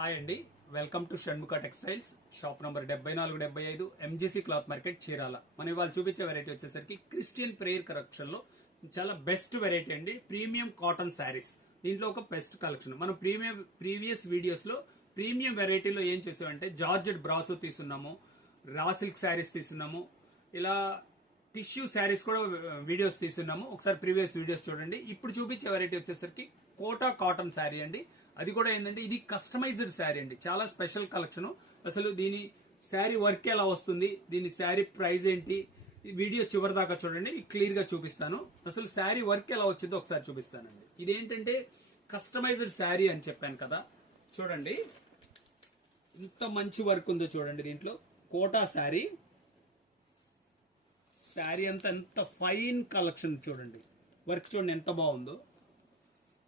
Hi అండి, welcome to Shanmukha textiles. Shop number 7475 MGC cloth market Chirala. మనం ఇవాళ చూపించే వెరైటీ వచ్చేసరికి క్రిస్టియన్ ప్రేయర్ కలెక్షన్ లో చాలా బెస్ట్ వెరైటీ అండి. Premium cotton saris. దీంట్లో ఒక బెస్ట్ కలెక్షన్. మనం ప్రీవియస్ వీడియోస్ లో ప్రీమియం వెరైటీలో ఏం చేసామంటే జార్జెట్ బ్రాసో తీసుకున్నాము, రా సిల్క్ శారీస్ తీసుకున్నాము, ఇలా టిష్యూ శారీస్ కూడా వీడియోస్ తీసుకున్నాము. ఒకసారి ప్రీవియస్ వీడియోస్ చూడండి. ఇప్పుడు చూపించే వెరైటీ వచ్చేసరికి కోటా కాటన్ శారీ అండి. అది కూడా ఏంటంటే ఇది కస్టమైజ్డ్ శారీ అండి. చాలా స్పెషల్ కలెక్షన్. అసలు దీని శారీ వర్క్ ఎలా వస్తుంది, దీని శారీ ప్రైస్ ఏంటి, వీడియో చివరి దాకా చూడండి, క్లియర్ గా చూపిస్తాను. అసలు శారీ వర్క్ ఎలా వచ్చిందో ఒకసారి చూపిస్తానండి. ఇదేంటంటే కస్టమైజ్డ్ శారీ అని చెప్పాను కదా, చూడండి ఇంత మంచి వర్క్ ఉందో చూడండి. దీంట్లో కోటా శారీ, శారీ అంతా ఎంత ఫైన్ కలెక్షన్ చూడండి. వర్క్ చూడండి ఎంత బాగుందో.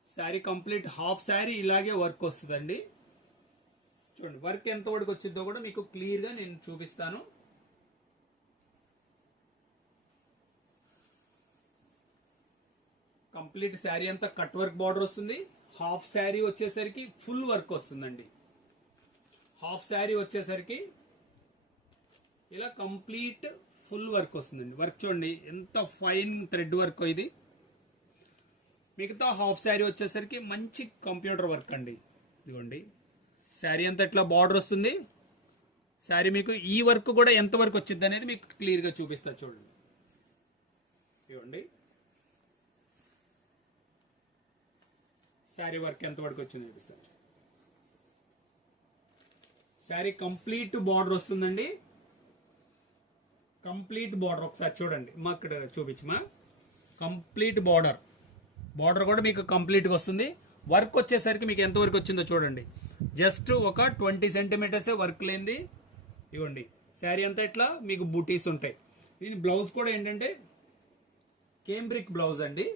శారీ కంప్లీట్ హాఫ్ శారీ ఇలాగే వర్క్ వస్తుందండి. చూడండి వర్క్ ఎంత వరకు వచ్చిందో కూడా మీకు క్లియర్ గా నేను చూపిస్తాను. కంప్లీట్ శారీ అంతా కట్ వర్క్ బార్డర్ వస్తుంది. హాఫ్ శారీ వచ్చేసరికి ఫుల్ వర్క్ వస్తుందండి. హాఫ్ శారీ వచ్చేసరికి ఇలా కంప్లీట్ ఫుల్ వర్క్ వస్తుందండి. వర్క్ చూడండి ఎంత ఫైన్ థ్రెడ్ వర్క్ ఇది. మిగతా హాఫ్ శారీ వచ్చేసరికి మంచి కంప్యూటర్ వర్క్ అండి. ఇదిగోండి శారీ అంతా ఇట్లా బార్డర్ వస్తుంది. శారీ మీకు ఈ వర్క్ కూడా ఎంత వరకు వచ్చింది అనేది మీకు క్లియర్ గా చూపిస్తా చూడండి. ఇదిగోండి శారీ వర్క్ ఎంత వరకు వచ్చింది చూపిస్తాను. శారీ కంప్లీట్ బార్డర్ వస్తుందండి. కంప్లీట్ బార్డర్ ఒకసారి చూడండి. మా ఇక్కడ చూపించమా. కంప్లీట్ బార్డర్ కూడా మీకు కంప్లీట్ గా వస్తుంది. వర్క్ వచ్చేసరికి మీకు ఎంత వరకు వచ్చిందో చూడండి. జస్ట్ ఒక 20 సెంటీమీటర్స్ వర్క్ లేనిది. ఇవ్వండి శారీ అంతా ఇట్లా మీకు బూటీస్ ఉంటాయి. దీని బ్లౌజ్ కూడా ఏంటంటే కేంబ్రిక్ బ్లౌజ్ అండి.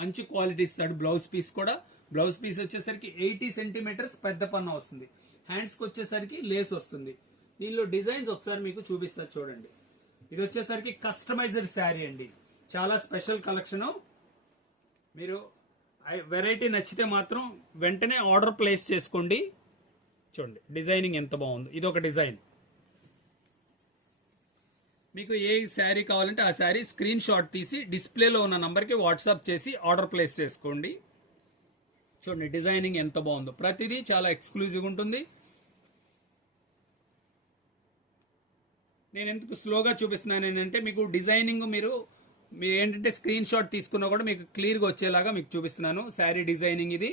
మంచి క్వాలిటీ ఇస్తాడు బ్లౌజ్ పీస్ కూడా. బ్లౌజ్ పీస్ వచ్చేసరికి 80 సెంటీమీటర్స్ పెద్ద పన్న వస్తుంది. హ్యాండ్స్ కి వచ్చేసరికి లేస్ వస్తుంది. దీనిలో డిజైన్స్ ఒకసారి మీకు చూపిస్తా చూడండి. ఇది వచ్చేసరికి కస్టమైజ్డ్ శారీ అండి. చాలా స్పెషల్ కలెక్షన్. మీరు వెరైటీ నచ్చితే మాత్రం వెంటనే ఆర్డర్ ప్లేస్ చేసుకోండి. చూడండి డిజైనింగ్ ఎంత బాగుందో. ఇది ఒక డిజైన్. మీకు ఏ శారీ కావాలంటే ఆ శారీ స్క్రీన్ షాట్ తీసి డిస్ప్లేలో ఉన్న నంబర్కి వాట్సాప్ చేసి ఆర్డర్ ప్లేస్ చేసుకోండి. చూడండి డిజైనింగ్ ఎంత బాగుందో. ప్రతిదీ చాలా ఎక్స్క్లూజివ్ ఉంటుంది. నేను ఎందుకు స్లోగా చూపిస్తున్నాను ఏంటంటే మీకు డిజైనింగ్ మీరు ఏంటంటే స్క్రీన్ షాట్ తీసుకున్నా కూడా మీకు క్లియర్గా వచ్చేలాగా మీకు చూపిస్తున్నాను. శారీ డిజైనింగ్ ఇది.